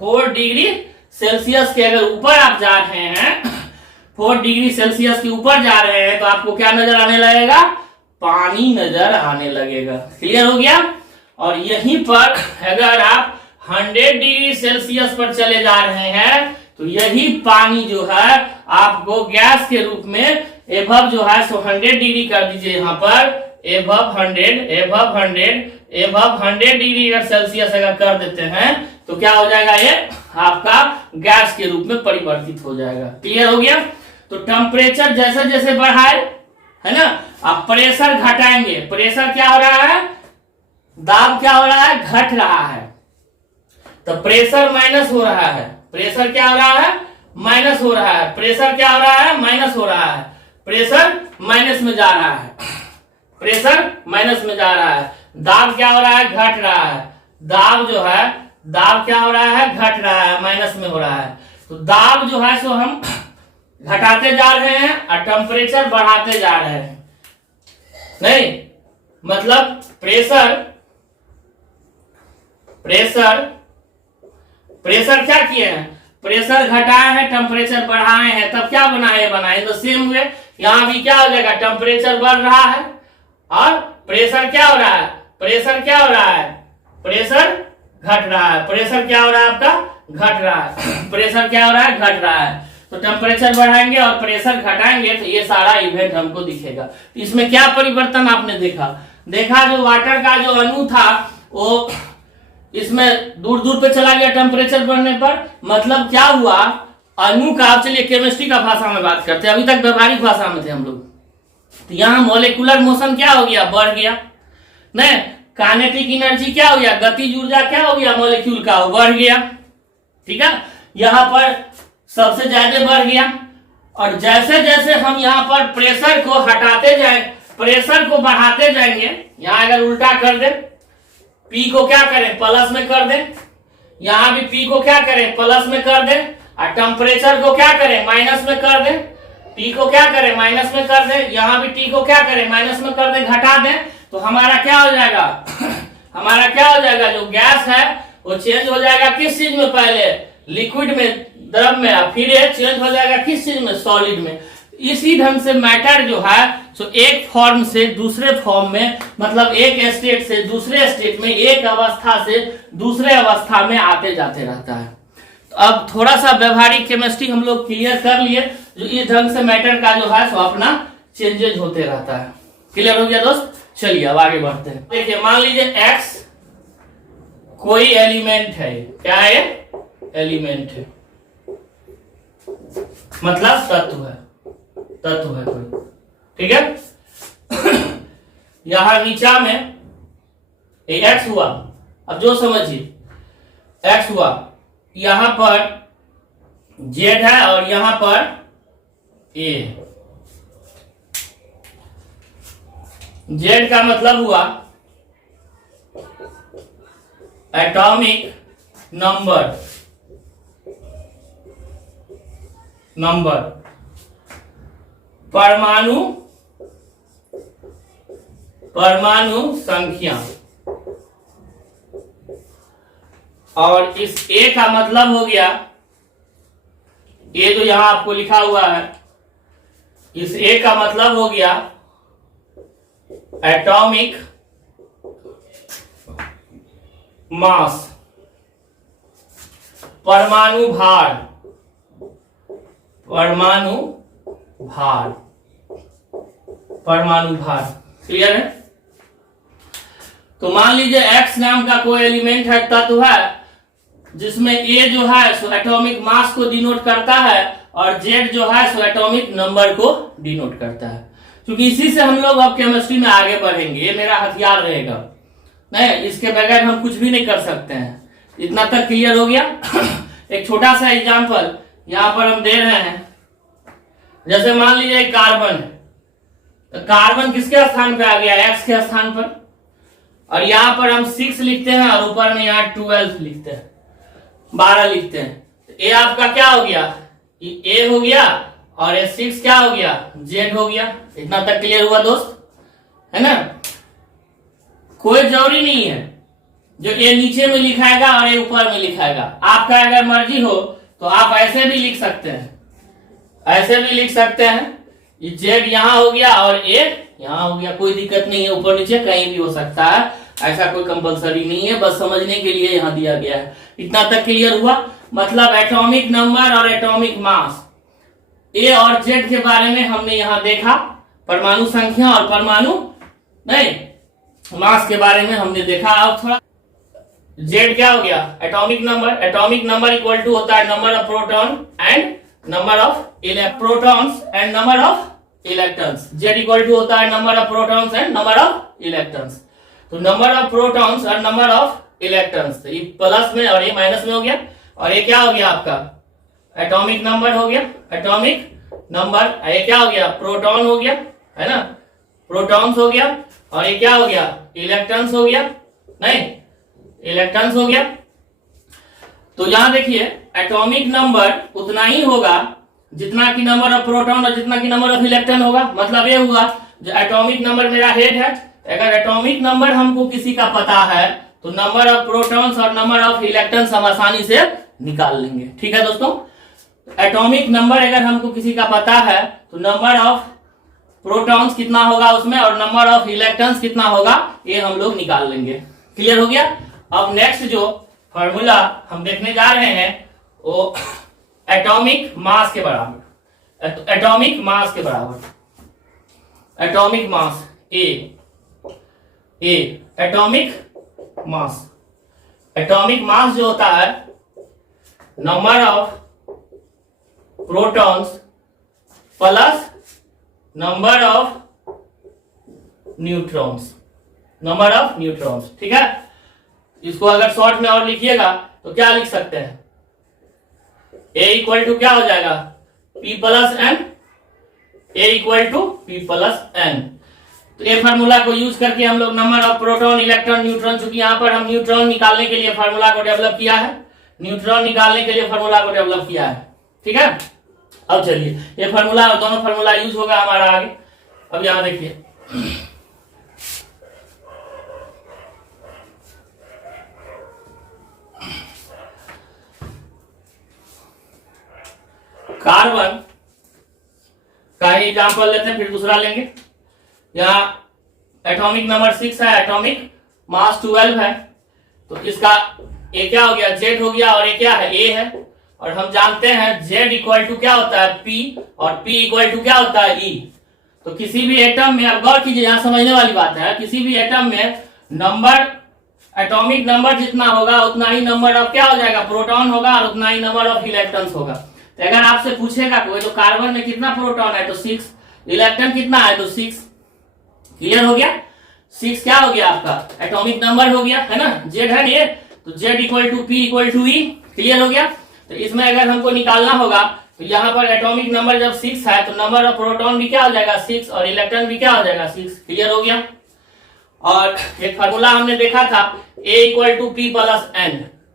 4 डिग्री सेल्सियस के अगर ऊपर आप जा रहे हैं, 4 डिग्री सेल्सियस के ऊपर जा रहे हैं, तो आपको क्या नजर आने लगेगा? पानी नजर आने लगेगा। क्लियर हो गया? और यहीं पर अगर आप 100 डिग्री सेल्सियस पर चले जा रहे हैं, तो यही पानी जो है आपको गैस के रूप में एबव जो है सो 100 डिग्री कर दीजिए। यहाँ पर एबव 100 डिग्री अगर सेल्सियस अगर कर देते हैं तो क्या हो जाएगा? ये आपका गैस के रूप में परिवर्तित हो जाएगा। क्लियर हो गया? तो टेम्परेचर जैसे जैसे बढ़ाए, है ना, आप प्रेशर घटाएंगे। प्रेशर क्या हो रहा है? दाब क्या हो रहा है? घट रहा है। तो प्रेशर माइनस हो रहा है। प्रेशर क्या हो रहा है? माइनस हो रहा है। प्रेशर क्या हो रहा है? माइनस हो रहा है। प्रेशर माइनस में जा रहा है। प्रेशर माइनस में जा रहा है। दाब क्या हो रहा है? घट रहा है। दाब जो है, दाब क्या हो रहा है? घट रहा है, माइनस में हो रहा है। तो दाब जो है सो हम घटाते जा रहे हैं और टेम्परेचर बढ़ाते जा रहे हैं। नहीं, मतलब प्रेशर क्या किए हैं? प्रेशर घटाए हैं, टेम्परेचर बढ़ाए हैं, तब क्या बनाए? तो सेम वे यहां भी क्या हो जाएगा? टेम्परेचर बढ़ रहा है और प्रेशर क्या हो रहा है? प्रेशर क्या हो रहा है? प्रेशर घट रहा है। प्रेशर क्या हो रहा है? आपका घट रहा है। प्रेशर क्या हो रहा है? घट रहा है। तो टेम्परेचर बढ़ाएंगे और प्रेशर घटाएंगे तो ये सारा इवेंट हमको दिखेगा। तो इसमें क्या परिवर्तन आपने देखा जो वाटर का जो अणु था वो इसमें दूर दूर पे चला गया टेम्परेचर बढ़ने पर। मतलब क्या हुआ? अणु का, चलिए केमिस्ट्री का भाषा में बात करते हैं, अभी तक व्यवहारिक भाषा में थे हम लोग। तो यहाँ मॉलिक्यूलर मोशन क्या हो गया? बढ़ गया। नहीं, काइनेटिक एनर्जी क्या हो गया? गतिज ऊर्जा क्या हो गया? मॉलिक्यूल का बढ़ गया। ठीक है, यहाँ पर सबसे ज्यादा बढ़ गया। और जैसे जैसे हम यहाँ पर प्रेशर को हटाते जाए, प्रेशर को बढ़ाते जाएंगे, यहाँ अगर उल्टा कर दे, P को क्या करें प्लस में कर दे, यहाँ भी P को क्या करें प्लस में कर दे, और टेम्परेचर को क्या करें माइनस में कर दे, T को क्या करें माइनस में कर दे, यहाँ भी T को क्या करें माइनस में कर दे, घटा दें, तो हमारा क्या हो जाएगा हमारा क्या हो जाएगा, जो गैस है वो चेंज हो जाएगा किस चीज में, पहले लिक्विड में, द्रव में, फिर ये चेंज हो जाएगा किस चीज में, सॉलिड में। इसी ढंग से मैटर जो है सो एक फॉर्म से दूसरे फॉर्म में, मतलब एक स्टेट से दूसरे स्टेट में, एक अवस्था से दूसरे अवस्था में आते जाते रहता है। तो अब थोड़ा सा व्यवहारिक केमिस्ट्री हम लोग क्लियर कर लिए, जो इस ढंग से मैटर का जो है सो अपना चेंजेज होते रहता है। क्लियर हो गया दोस्त? चलिए अब आगे बढ़ते हैं। देखिए मान लीजिए x कोई एलिमेंट है, क्या है, एलिमेंट है, मतलब तत्व है, तत्व है कोई, ठीक है। यहां नीचा में x हुआ, अब जो समझिए x हुआ, यहां पर z है और यहां पर a। z का मतलब हुआ एटॉमिक नंबर, नंबर परमाणु, परमाणु संख्या, और इस A का मतलब हो गया, A जो यहां आपको लिखा हुआ है, इस A का मतलब हो गया एटॉमिक मास, परमाणु भार, परमाणु भार, परमाणु भार। क्लियर है? तो मान लीजिए x नाम का कोई एलिमेंट है, तत्व है, जिसमें A जो है सो एटॉमिक मास को डिनोट करता है और Z जो है सो एटॉमिक नंबर को डिनोट करता है। क्योंकि इसी से हम लोग अब केमिस्ट्री में आगे बढ़ेंगे, ये मेरा हथियार रहेगा, नहीं इसके बगैर हम कुछ भी नहीं कर सकते हैं। इतना तक क्लियर हो गया? एक छोटा सा एग्जांपल यहां पर हम दे रहे हैं, जैसे मान लीजिए कार्बन है, तो कार्बन किसके स्थान पे आ गया, एक्स के स्थान पर, और यहां पर हम 6 लिखते हैं और ऊपर में यहाँ 12 लिखते हैं, 12 लिखते हैं। तो ए आपका क्या हो गया, ए हो गया, और ये 6 क्या हो गया, जेड हो गया। इतना तक क्लियर हुआ दोस्त, है ना? कोई जरूरी नहीं है जो ये नीचे में लिखाएगा और ये ऊपर में लिखाएगा, आपका अगर मर्जी हो तो आप ऐसे भी लिख सकते हैं, ऐसे भी लिख सकते हैं, ये जेड यहाँ हो गया और ए यहाँ हो गया, कोई दिक्कत नहीं है, ऊपर नीचे कहीं भी हो सकता है, ऐसा कोई कंपलसरी नहीं है, बस समझने के लिए यहाँ दिया गया है। इतना तक क्लियर हुआ? मतलब एटॉमिक नंबर और एटॉमिक मास, ए और जेड के बारे में हमने यहाँ देखा, परमाणु संख्या और परमाणु नहीं मास के बारे में हमने देखा। अब थोड़ा जेड क्या हो गया, atomic number, atomic number equal to होता है number of proton and number of protons and number of electrons. Z equal to होता है number of protons and number of electrons. तो नंबर ऑफ प्रोटॉन्स और नंबर ऑफ इलेक्ट्रॉन्स, ये प्लस में और ये माइनस में हो गया, और ये क्या हो गया आपका एटॉमिक नंबर हो गया, एटॉमिक नंबर, ये क्या हो गया प्रोटॉन हो गया, है ना, प्रोटॉन्स हो गया, और ये क्या हो गया इलेक्ट्रॉन्स हो गया, नहीं इलेक्ट्रॉन्स हो गया। तो यहां देखिए एटॉमिक नंबर उतना ही होगा जितना की नंबर ऑफ प्रोटॉन और जितना की नंबर ऑफ इलेक्ट्रॉन होगा। मतलब ये हुआ जो एटॉमिक नंबर मेरा हेड है, अगर एटॉमिक नंबर हमको किसी का पता है तो नंबर ऑफ प्रोटॉन्स और नंबर ऑफ इलेक्ट्रॉन्स हम आसानी से निकाल लेंगे। ठीक है दोस्तों, एटॉमिक नंबर अगर हमको किसी का पता है तो नंबर ऑफ प्रोटॉन्स कितना होगा उसमें और नंबर ऑफ इलेक्ट्रॉन्स कितना होगा ये हम लोग निकाल लेंगे। क्लियर हो गया? अब नेक्स्ट जो फॉर्मूला हम देखने जा रहे हैं वो एटॉमिक मास के बराबर, एटॉमिक मास के बराबर, एटॉमिक मास ए एटॉमिक मास, एटॉमिक मास जो होता है number of protons plus number of neutrons, number of neutrons. ठीक है, इसको अगर शॉर्ट में और लिखिएगा तो क्या लिख सकते हैं, ए इक्वल टू क्या हो जाएगा P plus N, A equal to P plus N. तो ये फार्मूला को यूज करके हम लोग number of proton, electron, neutron, चूंकि यहाँ पर हम न्यूट्रॉन निकालने के लिए फार्मूला को डेवलप किया है, न्यूट्रॉन निकालने के लिए फार्मूला को डेवलप किया है, ठीक है। अब चलिए ये फार्मूला और दोनों फार्मूला यूज होगा हमारा आगे। अब यहां देखिए कार्बन का ही एग्जाम्पल लेते हैं, फिर दूसरा लेंगे। यहाँ एटॉमिक नंबर 6 है, एटॉमिक मास 12 है, तो इसका ए क्या हो गया, जेड हो गया, और ए क्या है, ए है। और हम जानते हैं जेड इक्वल टू क्या होता है, पी, और पी इक्वल टू क्या होता है, ई। तो किसी भी एटम में, अब गौर कीजिए, यहाँ समझने वाली बात है, किसी भी एटम में नंबर, एटॉमिक नंबर जितना होगा उतना ही नंबर ऑफ क्या हो जाएगा, प्रोटॉन होगा, और उतना ही नंबर ऑफ इलेक्ट्रॉन्स होगा। तो अगर आपसे पूछेगा कोई तो कार्बन में कितना प्रोटॉन है तो 6, इलेक्ट्रॉन कितना है तो 6, क्लियर हो गया। 6 क्या हो गया आपका एटॉमिक नंबर हो गया, है ना, जेड है ये, तो Z equal to P equal to E, clear हो गया। तो इसमें अगर हमको निकालना होगा तो यहाँ पर एटॉमिक नंबर जब 6 है तो नंबर ऑफ प्रोटॉन भी क्या हो जाएगा 6, और इलेक्ट्रॉन भी क्या हो जाएगा 6, क्लियर हो गया। और एक फार्मूला हमने देखा था A equal to P plus N,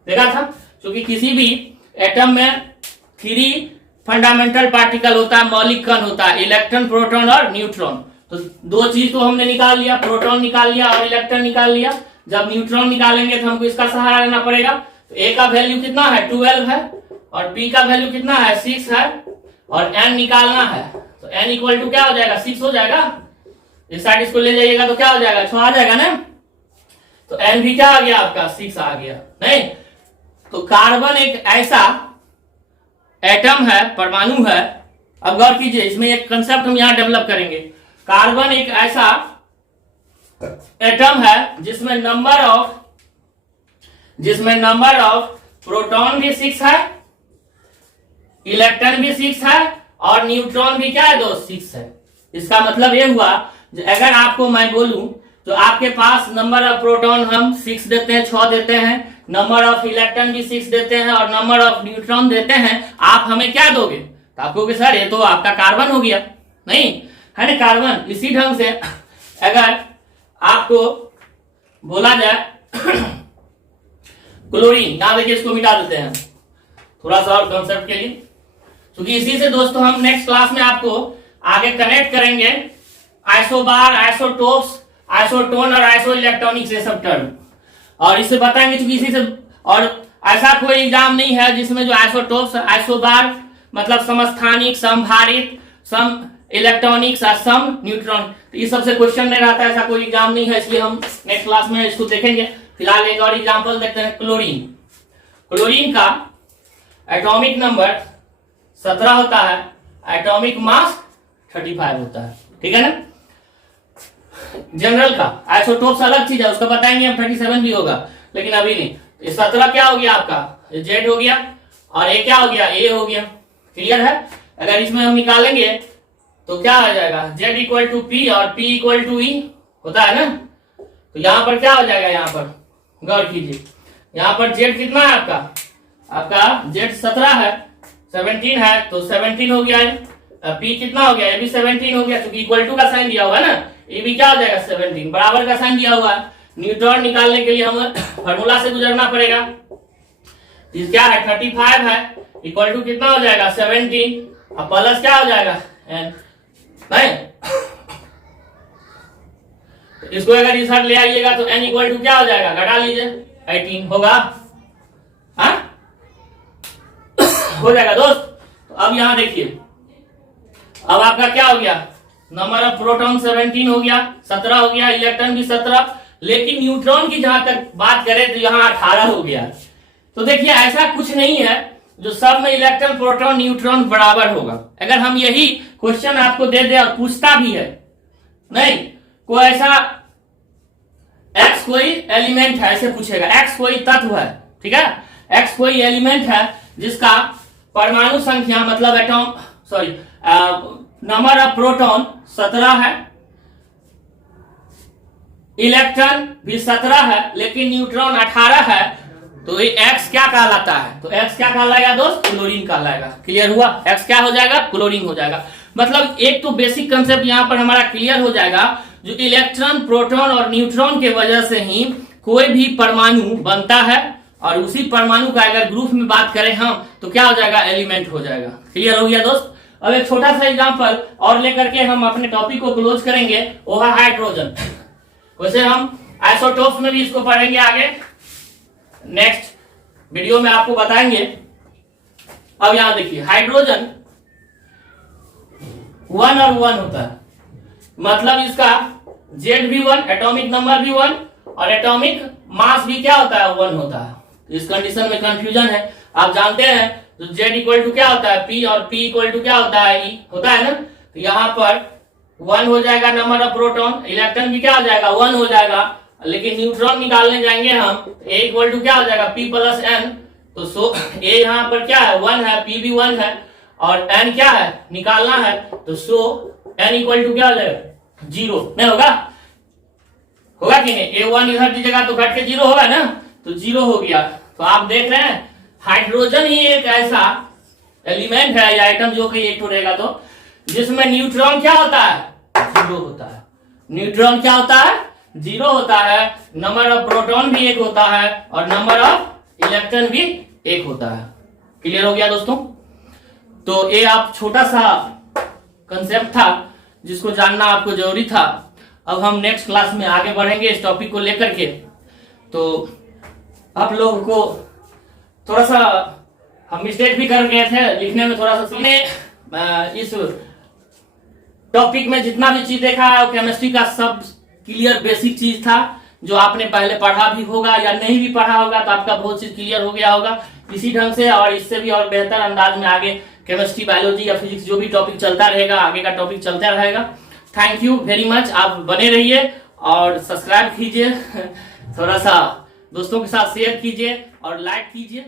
देखा था, क्योंकि किसी भी एटम में 3 फंडामेंटल पार्टिकल होता है, मौलिक कण होता है, इलेक्ट्रॉन, प्रोटॉन और न्यूट्रॉन। तो 2 चीज तो हमने निकाल लिया, प्रोटॉन निकाल लिया और इलेक्ट्रॉन निकाल लिया। जब न्यूट्रॉन निकालेंगे तो हमको इसका सहारा लेना पड़ेगा। तो A का वैल्यू कितना है 12 है, और P का वैल्यू कितना है 6 है, और N निकालना है, तो N इक्वल टू क्या हो जाएगा 6 हो जाएगा। इस साइड इसको ले जाइएगा तो क्या हो जाएगा 6 आ जाएगा ना, तो N भी क्या आ गया आपका 6 आ गया, नहीं। तो कार्बन एक ऐसा एटम है, परमाणु है। अब गौर कीजिए, इसमें एक कंसेप्ट हम यहां डेवलप करेंगे। कार्बन एक ऐसा एटम है जिसमें नंबर ऑफ प्रोटॉन भी 6 है, इलेक्ट्रॉन भी 6 है, और न्यूट्रॉन भी क्या है 6 है। इसका मतलब ये हुआ, अगर आपको मैं बोलूं तो आपके पास नंबर ऑफ प्रोटॉन हम 6 देते हैं, 6 देते हैं, नंबर ऑफ इलेक्ट्रॉन भी 6 देते हैं, और नंबर ऑफ न्यूट्रॉन देते हैं, आप हमें क्या दोगे, तो आप कहोगे सर ये तो आपका कार्बन हो गया, नहीं है ना कार्बन। इसी ढंग से अगर आपको बोला जाए क्लोरीन, यहां देखिए इसको मिटा देते हैं थोड़ा सा और कॉन्सेप्ट के लिए, क्योंकि इसी से दोस्तों हम नेक्स्ट क्लास में आपको आगे कनेक्ट करेंगे आइसोबार, आइसोटोप्स, आइसोटोन और आइसो इलेक्ट्रॉनिक्स, ये सब टर्म, और इससे बताएंगे। क्योंकि इसी से, और ऐसा कोई एग्जाम नहीं है जिसमें जो आइसोटोप्स, आइसोबार मतलब समस्थानिक, समभारित, सम इलेक्ट्रॉनिक्स और सम न्यूट्रॉन, तो इस सबसे क्वेश्चन नहीं रहता, ऐसा कोई एग्जाम नहीं है, इसलिए हम नेक्स्ट क्लास में इसको देखेंगे। फिलहाल एक और एग्जाम्पल देखते हैं, क्लोरीन। क्लोरीन का एटॉमिक नंबर 17 होता है, एटॉमिक मास 35 होता है, ठीक है ना। जनरल का आइसोटोप्स अलग चीज है, उसका बताएंगे हम, 37 भी होगा, लेकिन अभी नहीं। ये 17 क्या हो गया आपका, जेड हो गया, और ये क्या हो गया, ए हो गया, क्लियर है। अगर इसमें हम निकालेंगे तो क्या आ जाएगा, जेड इक्वल टू पी और पी इक्वल टू ई होता है ना। तो यहां पर क्या हो जाएगा, यहां पर गौर कीजिए, यहां पर जेड कितना है आपका जेड 17 है, 17 है, तो 17 हो गया है। पी कितना हो गया, ये भी 17 हो गया, क्योंकि इक्वल टू का साइन दिया हुआ है ना, ये भी क्या हो जाएगा 17, बराबर का साइन दिया हुआ है। न्यूट्रॉन निकालने के लिए हमें फॉर्मूला से गुजरना पड़ेगा। क्या है 35 है, इक्वल टू कितना हो जाएगा 17, और प्लस क्या हो जाएगा n, नहीं। तो इसको अगर इस साइड ले आइएगा तो n इक्वल टू क्या हो जाएगा, घटा लीजिए 18 होगा, हाँ हो जाएगा दोस्त। तो अब यहां देखिए, अब आपका क्या हो गया, नंबर ऑफ प्रोटॉन 17 हो गया, 17 हो गया, इलेक्ट्रॉन भी 17, लेकिन न्यूट्रॉन की जहां तक बात करें तो यहाँ 18 हो गया। तो देखिए ऐसा कुछ नहीं है जो सब में इलेक्ट्रॉन, प्रोटॉन, न्यूट्रॉन बराबर होगा। अगर हम यही क्वेश्चन आपको दे दे और पूछता भी है, नहीं कोई ऐसा एक्स कोई एलिमेंट है, ऐसे पूछेगा, एक्स कोई तत्व है, ठीक है, एक्स कोई एलिमेंट है जिसका परमाणु संख्या मतलब atom, sorry number of proton 17 है, इलेक्ट्रॉन भी 17 है, लेकिन न्यूट्रॉन 18 है, तो ये X क्या कहलाता है? तो X क्या कहलाएगा दोस्त? क्लोरीन कहलाएगा। क्लियर हुआ? X क्या हो जाएगा? क्लोरीन हो जाएगा। मतलब एक तो बेसिक कंसेप्ट यहाँ पर हमारा क्लियर हो जाएगा, जो इलेक्ट्रॉन, प्रोटॉन और न्यूट्रॉन के वजह से ही कोई भी परमाणु बनता है, और उसी परमाणु का अगर ग्रुप में बात करें हम तो क्या हो जाएगा? एलिमेंट हो जाएगा। क्लियर हो गया दोस्त? अब एक छोटा सा एग्जांपल और लेकर के हम अपने टॉपिक को क्लोज करेंगे, वो है हाइड्रोजन। वैसे हम आइसोटोप्स में भी इसको पढ़ेंगे आगे, नेक्स्ट वीडियो में आपको बताएंगे। अब यहां देखिए, हाइड्रोजन 1 और 1 होता है, मतलब इसका Z भी 1, एटॉमिक नंबर भी 1 और एटॉमिक मास भी क्या होता है? 1 होता है। इस कंडीशन में कंफ्यूजन है, आप जानते हैं। तो Z इक्वल टू क्या होता है? P, और P इक्वल टू क्या होता है? E होता है ना। तो यहाँ पर 1 हो जाएगा नंबर ऑफ प्रोटॉन, इलेक्ट्रॉन भी क्या हो जाएगा? 1 हो जाएगा। लेकिन न्यूट्रॉन निकालने जाएंगे हम, A इक्वल टू क्या हो जाएगा? P plus N। तो A यहाँ पर क्या है? 1 है, P भी 1 है, और N क्या है? निकालना है। तो N इक्वल टू क्या हो जाएगा? 0 नहीं होगा? होगा कि नहीं? A1 इधर दीजिएगा तो घट के 0 होगा ना, तो 0 हो गया। तो आप देख रहे हैं, हाइड्रोजन ही एक ऐसा एलिमेंट है या आइटम जो कि एक रहेगा तो जिसमें न्यूट्रॉन क्या होता है? 0 होता है। न्यूट्रॉन क्या होता है? 0 होता है। नंबर ऑफ प्रोटॉन भी 1 होता है और नंबर ऑफ इलेक्ट्रॉन भी 1 होता है। क्लियर हो गया दोस्तों? तो ये आप छोटा सा कंसेप्ट था जिसको जानना आपको जरूरी था। अब हम नेक्स्ट क्लास में आगे बढ़ेंगे इस टॉपिक को लेकर के। तो आप लोगों को थोड़ा सा हम मिस्टेक भी कर गए थे लिखने में, थोड़ा सा इस टॉपिक में जितना भी चीज देखा है वो केमिस्ट्री का सब क्लियर बेसिक चीज था, जो आपने पहले पढ़ा भी होगा या नहीं भी पढ़ा होगा तो आपका बहुत चीज क्लियर हो गया होगा इसी ढंग से। और इससे भी और बेहतर अंदाज में आगे केमिस्ट्री, बायोलॉजी या फिजिक्स जो भी टॉपिक चलता रहेगा, आगे का टॉपिक चलता रहेगा। Thank you very much. आप बने रहिए और सब्सक्राइब कीजिए, थोड़ा सा दोस्तों के साथ शेयर कीजिए और लाइक कीजिए।